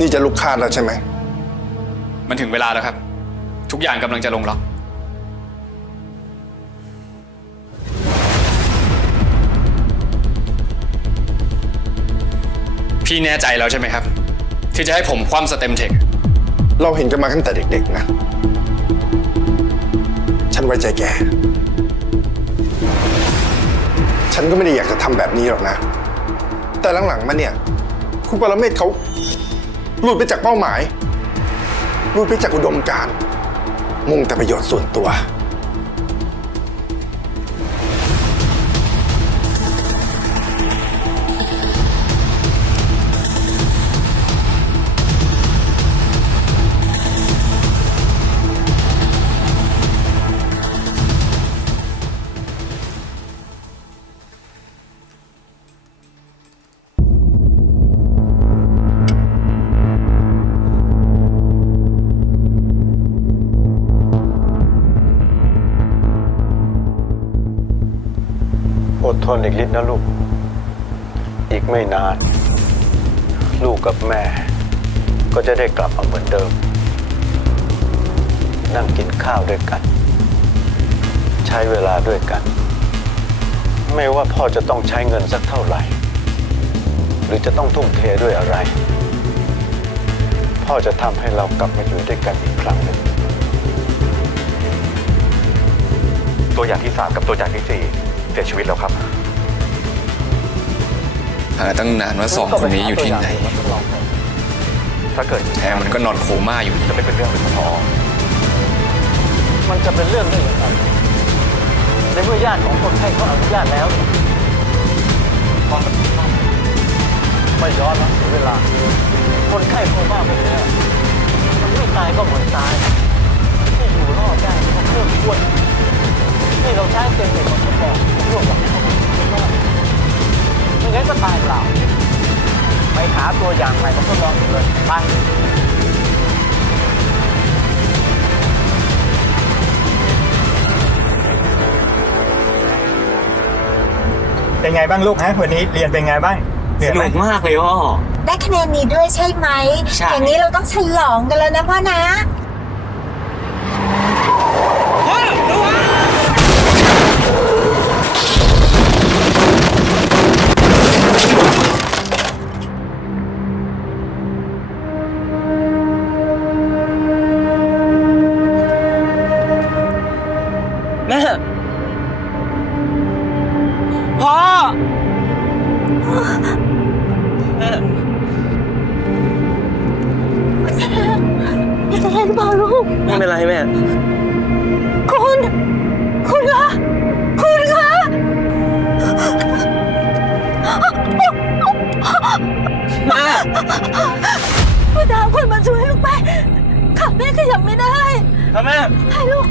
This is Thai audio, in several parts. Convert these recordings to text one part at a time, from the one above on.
นี่จะลุกคาดแล้วใช่ไหม มันถึงเวลาแล้วครับ ทุกอย่างกำลังจะลงล็อก พี่แน่ใจแล้วใช่ไหมครับ ที่จะให้ผมคว่ำสเต็มเทค เราเห็นกันมาตั้งแต่เด็กๆนะ ฉันไว้ใจแก ฉันก็ไม่ได้อยากจะทำแบบนี้หรอกนะ แต่หลังๆมาเนี่ย คุณปรเมศเขา หลุดไปจากเป้าหมาย หลุดไปจากอุดมการณ์มุ่งแต่ประโยชน์ส่วนตัว อดทนอีกนิดนะลูก อีกไม่นาน ลูกกับแม่ ก็จะได้กลับมาเหมือนเดิม นั่งกินข้าวด้วยกัน ใช้เวลาด้วยกัน ไม่ว่าพ่อจะต้องใช้เงินสักเท่าไหร่ หรือจะต้องทุ่มเทด้วยอะไร พ่อจะทำให้เรากลับมาอยู่ด้วยกันอีกครั้งหนึ่งตัวอย่างที่สามกับตัวอย่างที่สี่ เสียชีวิตแล้วครับ หาตั้งนานว่าสองคนนี้อยู่ที่ไหน ถ้าเกิดแท้มันก็นอนโคม่าอยู่นี่จะไม่เป็นเรื่องเป็นพอมันจะเป็นเรื่องได้ยังไงในเมื่อญาติของคนไข้เขาอนุญาตแล้วเนี่ยไม่ย้อนแล้วเสียเวลา คนไข้โคม่าไปแล้วมันไม่ตายก็เหมือนตายที่อยู่รอดได้เพราะเครื่องช่วย ที่เราใช้เต็มหนึ่งของสมองร่วมกับเขาไม่รอดไม่งั้นก็ตายเปล่าไปหาตัวอย่างใหม่มาทดลองอีกเลยไปเป็นไงบ้างลูกฮะวันนี้เรียนเป็นไงบ้างเหนื่สอยไหมนุกมากเลยพ่อ ได้คะแนนนี้ด้วยใช่ไหม ใช่ อย่างนี้เราต้องฉลองกันแล้วนะพ่อนะ แม่ พ่อ แม่เป็นอะไรหรือเปล่าลูก ไม่เป็นไรแม่ คุณ คุณคะ คุณคะ แม่ คุณตามคนมาช่วยลูกไป ขับแม่ขยับไม่ได้ ครับแม่ ให้ลูก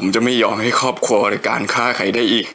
ผมจะไม่ยอมให้ครอบครัวหรือการฆ่าใครได้อีก